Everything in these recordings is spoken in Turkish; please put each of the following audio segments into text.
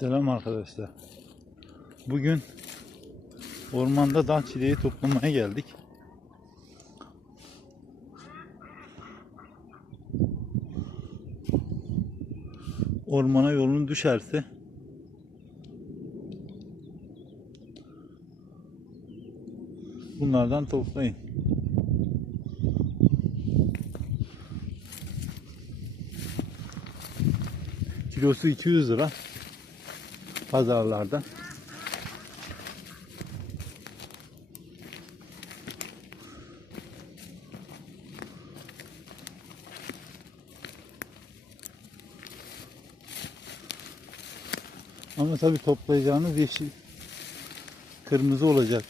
Selam arkadaşlar. Bugün ormanda dağ çileği toplamaya geldik. Ormana yolun düşerse bunlardan toplayın. Kilosu 200 lira pazarlarda. Ama tabii toplayacağınız yeşil kırmızı olacak.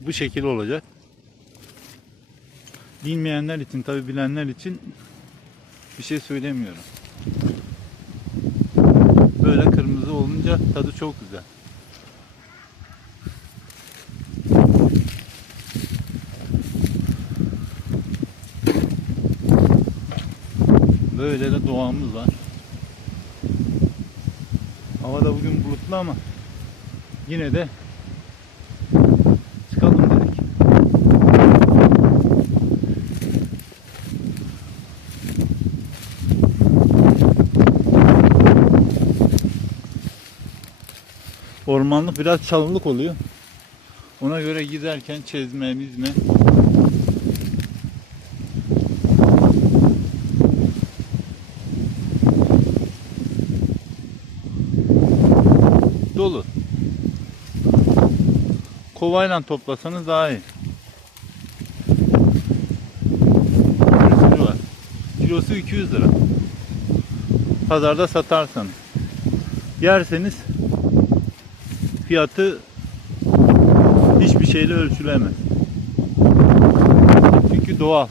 Bu şekil olacak. Bilmeyenler için tabi bilenler için bir şey söylemiyorum. Böyle kırmızı olunca tadı çok güzel. Böyle de doğamız var. Hava da bugün bulutlu ama yine de Ormanlık biraz çalılık oluyor. Ona göre giderken çezme, mizme. Dolu. Kovayla toplasanız daha iyi. Var. Kilosu 200 lira. Pazarda satarsanız. Yerseniz fiyatı hiçbir şeyle ölçülemez. Çünkü doğal.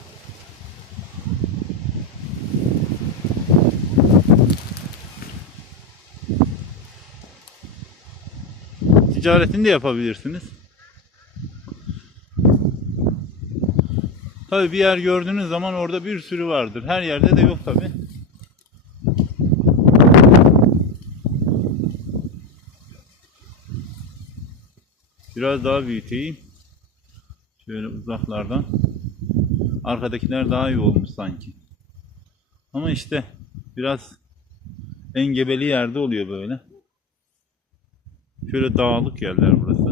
Ticaretini de yapabilirsiniz. Tabi bir yer gördüğünüz zaman orada bir sürü vardır. Her yerde de yok tabi. Biraz daha büyüteyim. Şöyle uzaklardan. Arkadakiler daha iyi olmuş sanki. Ama işte biraz engebeli yerde oluyor böyle. Şöyle dağlık yerler burası.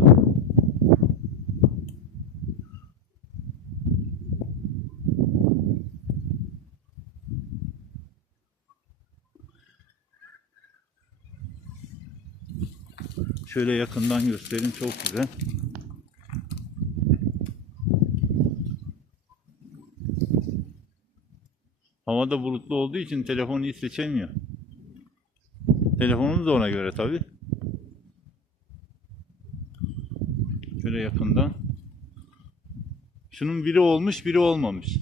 Şöyle yakından göstereyim çok güzel. Havada bulutlu olduğu için telefonu hiç seçemiyor. Telefonumuz da ona göre tabi. Şöyle yakından. Şunun biri olmuş biri olmamış.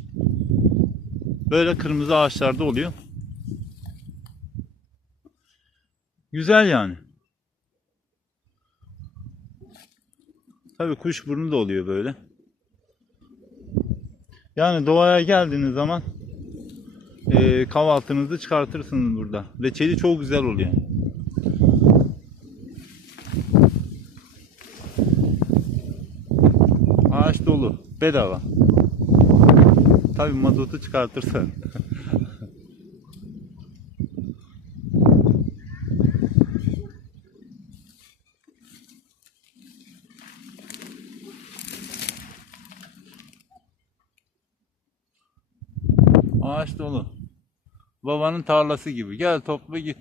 Böyle kırmızı ağaçlarda oluyor. Güzel yani. Tabii kuş burnu da oluyor böyle. Yani doğaya geldiğiniz zaman eee, kahvaltınızı çıkartırsınız burada. Reçeli çok güzel oluyor. Ağaç dolu. Bedava. Tabii mazotu çıkartırsan. Ağaç dolu. Babanın tarlası gibi. Gel topla git.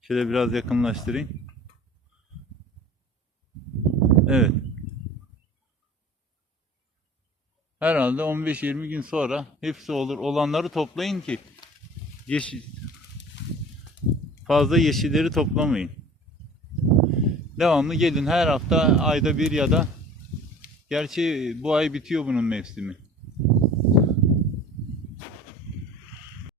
Şöyle biraz yakınlaştırayım. Evet. Herhalde 15-20 gün sonra hepsi olur. Olanları toplayın ki yeşil fazla yeşilleri toplamayın. Devamlı gelin her hafta ayda bir ya da gerçi bu ay bitiyor bunun mevsimi.